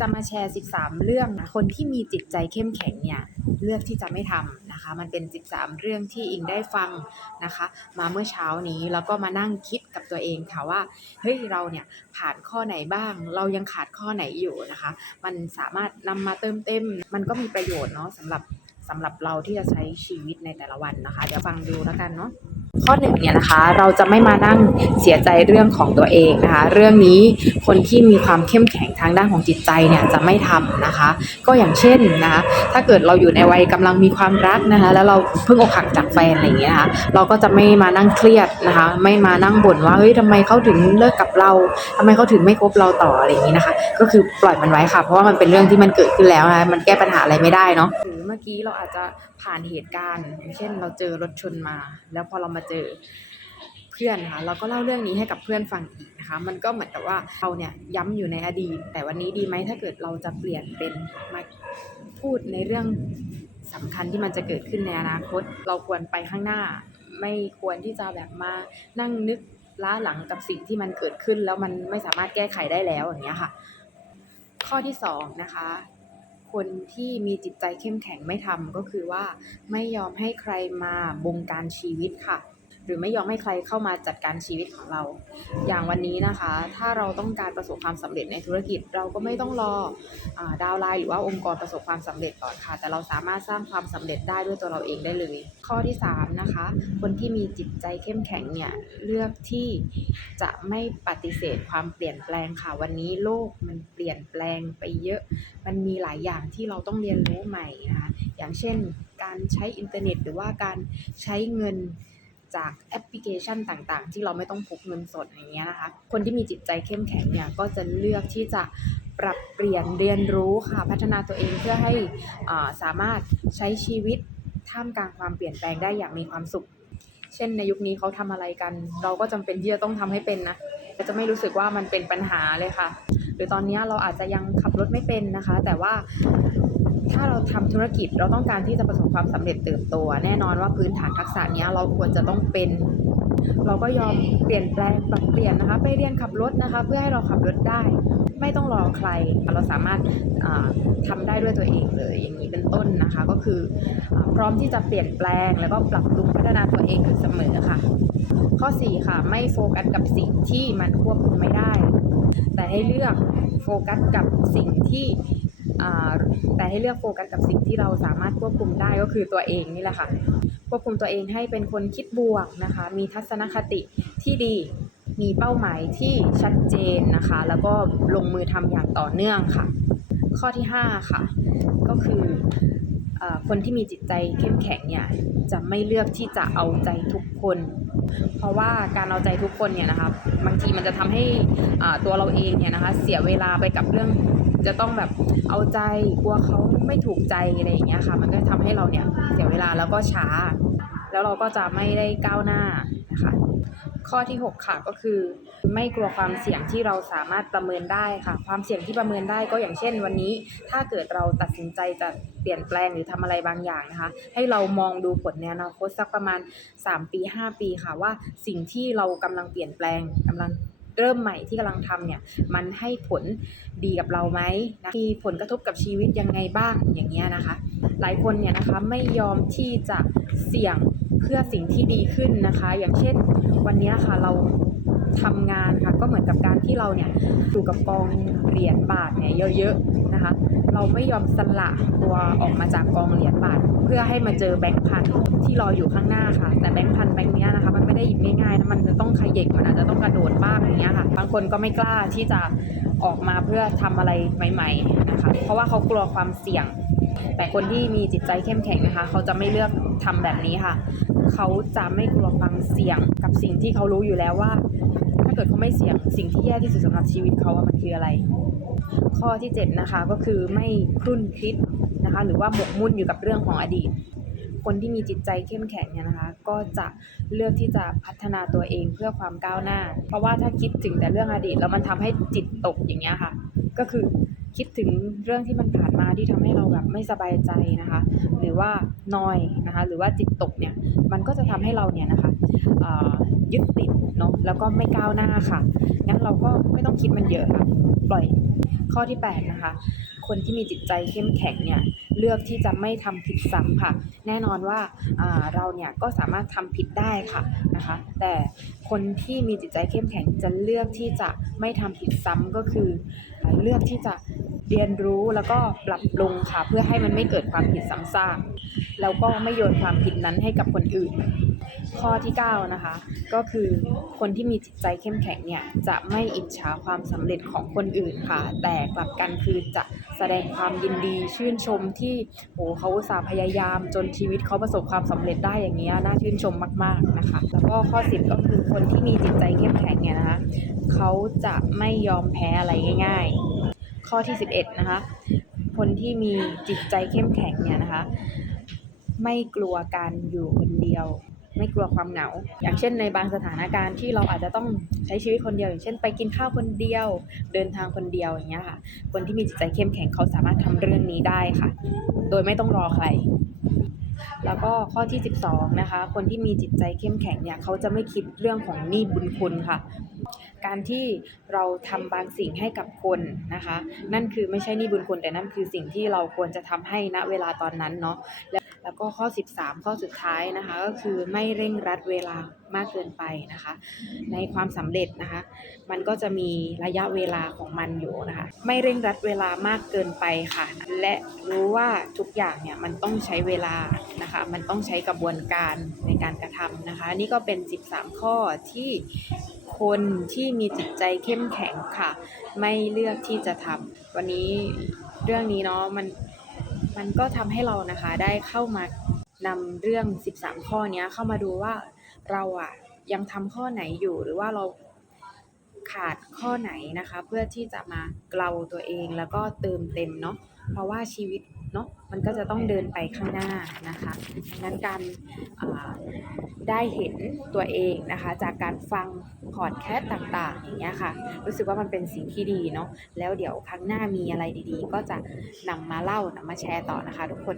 จะมาแชร์ 13 เรื่องนะคนที่มีจิตใจเข้มแข็งเนี่ยเลือกที่จะไม่ทำนะคะ มันเป็น 13 เรื่องที่อิงได้ฟังนะคะ มาเมื่อเช้านี้แล้วก็มานั่งคิดกับตัวเองค่ะว่าเฮ้ยเราเนี่ยผ่านข้อไหนบ้าง เรายังขาดข้อไหนอยู่นะคะ มันสามารถนำมาเติมเต็ม มันก็มีประโยชน์เนาะสำหรับสำหรับเราที่จะใช้ชีวิตในแต่ละวันนะคะ เดี๋ยวฟังดูแล้วกันเนาะ ข้อหนึ่งเนี่ยนะคะ เราจะไม่มานั่งเสียใจเรื่องของตัวเองนะคะ เรื่องนี้คนที่มีความเข้มแข็งทางด้านของจิตใจเนี่ยจะไม่ทำนะคะ ก็อย่างเช่นนะคะถ้าเกิดเราอยู่ในวัยกำลังมีความรักนะคะ แล้วเราเพิ่งอกหักจากแฟนอะไรอย่างเงี้ยนะคะเราก็จะไม่มานั่งเครียดนะคะ ไม่มานั่งบ่นว่าเฮ้ยทำไมเขาถึงเลิกกับเราทำไมเขาถึงไม่คบเราต่ออะไรอย่างนี้นะคะ ก็คือปล่อยมันไว้ค่ะ เพราะว่ามันเป็นเรื่องที่มันเกิดขึ้นแล้วนะคะมันแก้ปัญหาอะไรไม่ได้เนาะเมื่อกี้เราอาจจะผ่านเหตุการณ์ อย่างเช่น เราเจอรถชนมา แล้วพอเรามาเจอเพื่อนนะคะเราก็เล่าเรื่องนี้ให้กับเพื่อนฟังอีกนะคะ มันก็เหมือนกับว่าเราเนี่ยย้ำอยู่ในอดีต แต่วันนี้ดีไหมถ้าเกิดเราจะเปลี่ยนเป็นมาพูดในเรื่องสำคัญที่มันจะเกิดขึ้นในอนาคต เราควรไปข้างหน้า ไม่ควรที่จะแบบมานั่งนึกล้าหลังกับสิ่งที่มันเกิดขึ้น แล้วมันไม่สามารถแก้ไขได้แล้วอย่างเงี้ยค่ะ ข้อที่สองนะคะ คนที่มีจิตใจเข้มแข็งไม่ทำก็คือว่า ไม่ยอมให้ใครมาบงการชีวิตค่ะ หรือไม่ยอมให้ใครเข้ามาจัดการชีวิตของเรา อย่างวันนี้นะคะ ถ้าเราต้องการประสบความสำเร็จในธุรกิจ เราก็ไม่ต้องรออดาวไลน์หรือว่าองค์กรประสบความสำเร็จก่อนค่ะ แต่เราสามารถสร้างความสำเร็จได้ด้วยตัวเราเองได้เลย ข้อที่สามนะคะ คนที่มีจิตใจเข้มแข็งเนี่ยเลือกที่จะไม่ปฏิเสธความเปลี่ยนแปลงค่ะ วันนี้โลกมันเปลี่ยนแปลงไปเยอะ มันมีหลายอย่างที่เราต้องเรียนรู้ใหม่นะคะ อย่างเช่นการใช้อินเทอร์เน็ต หรือว่าการใช้เงิน จากแอปพลิเคชันต่างๆ ที่เราไม่ต้องพกเงินสดอย่างเงี้ยนะคะ คนที่มีจิตใจเข้มแข็งเนี่ยก็จะเลือกที่จะปรับเปลี่ยนเรียนรู้ค่ะพัฒนาตัวเองเพื่อให้อ่าสามารถใช้ชีวิตท่ามกลางความเปลี่ยนแปลงได้อย่างมีความสุข เช่นในยุคนี้เขาทำอะไรกัน เราก็จำเป็นที่จะต้องทำให้เป็นนะแต่จะไม่รู้สึกว่ามันเป็นปัญหาเลยค่ะ หรือตอนนี้เราอาจจะยังขับรถไม่เป็นนะคะ แต่ว่า ถ้าเราทำธุรกิจเราต้องการที่จะประสบความสำเร็จเติบโต แน่นอนว่าพื้นฐานทักษะนี้เราควรจะต้องเป็น เราก็ยอมเปลี่ยนแปลงปรับเปลี่ยนนะคะ ไปเรียนขับรถนะคะ เพื่อให้เราขับรถได้ ไม่ต้องรอใคร เราสามารถอ่าทำได้ด้วยตัวเองเลยอย่างนี้เป็นต้นนะคะ ก็คืออพร้อมที่จะเปลี่ยนแปลง แล้วก็ปรับปรุงพัฒนาตัวเองอยู่เสมอค่ะ ข้อ 4 ค่ะ ไม่โฟกัสกับสิ่งที่มันควบคุมไม่ได้ แต่ให้เลือกโฟกัสกับสิ่งที่ แต่ให้เลือกโฟกัสกับสิ่งที่เราสามารถควบคุมได้ก็คือตัวเองนี่แหละค่ะ ควบคุมตัวเองให้เป็นคนคิดบวกนะคะ มีทัศนคติที่ดี มีเป้าหมายที่ชัดเจนนะคะ แล้วก็ลงมือทำอย่างต่อเนื่องค่ะ ข้อที่ 5 ค่ะ ก็คืออคนที่มีจิตใจเข้มแข็งเนี่ยจะไม่เลือกที่จะเอาใจทุกคน เพราะว่าการเอาใจทุกคนเนี่ยนะคะบางทีมันจะทำให้ตัวเราเองเนี่ยนะคะเสียเวลาไปกับเรื่องจะต้องแบบเอาใจกลัวเขาไม่ถูกใจอะไรอย่างเงี้ยค่ะ มันก็ทำให้เราเนี่ยเสียเวลาแล้วก็ช้า แล้วเราก็จะไม่ได้ก้าวหน้านะคะ ข้อที่ 6 ค่ะก็คือ ไม่กลัวความเสี่ยงที่เราสามารถประเมินได้ค่ะ ความเสี่ยงที่ประเมินได้ก็อย่างเช่น วันนี้ถ้าเกิดเราตัดสินใจจะเปลี่ยนแปลงหรือทำอะไรบางอย่างนะคะ ให้เรามองดูผลในอนาคตสักประมาณ 3 ปี 5 ปีค่ะว่าสิ่งที่เรากำลังเปลี่ยนแปลงกำลังเริ่มใหม่ที่กำลังทำเนี่ยมันให้ผลดีกับเราไหมนะมีผลกระทบกับชีวิตยังไงบ้างอย่างเงี้ยนะคะ หลายคนเนี่ยนะคะไม่ยอมที่จะเสี่ยง เพื่อสิ่งที่ดีขึ้นนะคะ อย่างเช่นวันนี้ค่ะเราทำงานค่ะก็เหมือนกับการที่เราเนี่ยอยู่กับกองเหรียญบาทเนี่ยเยอะๆนะคะ เราไม่ยอมสละตัวออกมาจากกองเหรียญบาท เพื่อให้มาเจอแบงค์พันที่รออยู่ข้างหน้าค่ะ แต่แบงค์พันแบงค์นี้นะคะ มันไม่ได้หยิบง่ายๆนะมันจะต้องขยิกมันอาจจะต้องกระโดดบ้างอย่างเงี้ยค่ะ บางคนก็ไม่กล้าที่จะออกมาเพื่อทำอะไรใหม่ ๆนะคะ เพราะว่าเขากลัวความเสี่ยง แต่คนที่มีจิตใจเข้มแข็งนะคะ เขาจะไม่เลือกทำแบบนี้ค่ะ เขาจะไม่กลัวความเสี่ยงกับสิ่งที่เขารู้อยู่แล้วว่า ถ้าเกิดเขาไม่เสี่ยงสิ่งที่แย่ที่สุดสำหรับชีวิตเขาอะมันคืออะไร ข้อที่7นะคะก็คือไม่ครุ่นคิดนะคะ หรือว่าหมกมุ่นอยู่กับเรื่องของอดีต คนที่มีจิตใจเข้มแข็งเนี่ยนะคะ ก็จะเลือกที่จะพัฒนาตัวเองเพื่อความก้าวหน้า เพราะว่าถ้าคิดถึงแต่เรื่องอดีตแล้วมันทำให้จิตตกอย่างเงี้ยค่ะ ก็คือ คิดถึงเรื่องที่มันผ่านมาที่ทำให้เราแบบไม่สบายใจนะคะ หรือว่านอยนะคะ หรือว่าจิตตกเนี่ย มันก็จะทำให้เราเนี่ยนะคะยึดติดเนาะ แล้วก็ไม่ก้าวหน้าค่ะ งั้นเราก็ไม่ต้องคิดมันเยอะค่ะ ปล่อย ข้อที่8นะคะ คนที่มีจิตใจเข้มแข็งเนี่ย เลือกที่จะไม่ทำผิดซ้ำค่ะ แน่นอนว่าาเราเนี่ยก็สามารถทำผิดได้ค่ะนะคะ แต่คนที่มีจิตใจเข้มแข็งจะเลือกที่จะไม่ทำผิดซ้ำก็คือ เลือกที่จะ เรียนรู้แล้วก็ปรับปรุงค่ะ เพื่อให้มันไม่เกิดความผิดซ้ำซากแล้วก็ไม่โยนความผิดนั้นให้กับคนอื่น ข้อที่ 9 นะคะ ก็คือคนที่มีจิตใจเข้มแข็งเนี่ย จะไม่อิจฉาความสำเร็จของคนอื่นค่ะ แต่กลับกันคือจะแสดงความยินดีชื่นชมที่โอ้เขาอุตส่าห์พยายามจนชีวิตเขาประสบความสำเร็จได้อย่างเงี้ยน่าชื่นชมมาก ๆนะคะ แล้วก็ข้อ 10 ก็คือคนที่มีจิตใจเข้มแข็งเนี่ยนะคะเขาจะไม่ยอมแพ้อะไรง่าย ๆ ข้อที่ 11 นะคะ คนที่มีจิตใจเข้มแข็งเนี่ยนะคะ ไม่กลัวการอยู่คนเดียว ไม่กลัวความเหงา อย่างเช่นในบางสถานการณ์ที่เราอาจจะต้องใช้ชีวิตคนเดียว อย่างเช่นไปกินข้าวคนเดียว เดินทางคนเดียวอย่างเงี้ยค่ะ คนที่มีจิตใจเข้มแข็งเขาสามารถทำเรื่องนี้ได้ค่ะ โดยไม่ต้องรอใครแล้วก็ข้อที่ 12 นะคะ คนที่มีจิตใจเข้มแข็งเนี่ยเขาจะไม่คิดเรื่องของหนี้บุญคุณค่ะ การที่เราทำบางสิ่งให้กับคนนะคะ นั่นคือไม่ใช่นี้บุญคุณแต่นั่นคือสิ่งที่เราควรจะทำให้ณเวลาตอนนั้นเนาะแล้วก็ข้อ 13 ข้อสุดท้ายนะคะ ก็คือไม่เร่งรัดเวลามากเกินไปนะคะ ในความสำเร็จนะคะ มันก็จะมีระยะเวลาของมันอยู่นะคะ ไม่เร่งรัดเวลามากเกินไปค่ะ และรู้ว่าทุกอย่างเนี่ยมันต้องใช้เวลานะคะ มันต้องใช้กระบวนการในการกระทำนะคะ นี่ก็เป็น 13 ข้อที่ คนที่มีจิตใจเข้มแข็งค่ะ ไม่เลือกที่จะทำวันนี้เรื่องนี้เนาะมันมันก็ทำให้เรานะคะได้เข้ามานำเรื่อง 13 ข้อนี้เข้ามาดูว่าเราอะยังทำข้อไหนอยู่หรือว่าเราขาดข้อไหนนะคะ เพื่อที่จะมาเกลาตัวเองแล้วก็เติมเต็มเนาะเพราะว่าชีวิตเนาะมันก็จะต้องเดินไปข้างหน้านะคะดังนั้นการ ได้เห็นตัวเองนะคะ จากการฟังพอดแคสต์ต่างๆ อย่างเงี้ยค่ะ รู้สึกว่ามันเป็นสิ่งที่ดีเนาะแล้วเดี๋ยวครั้งหน้ามีอะไรดีๆ ก็จะนำมาเล่านำมาแชร์ต่อนะคะทุกคน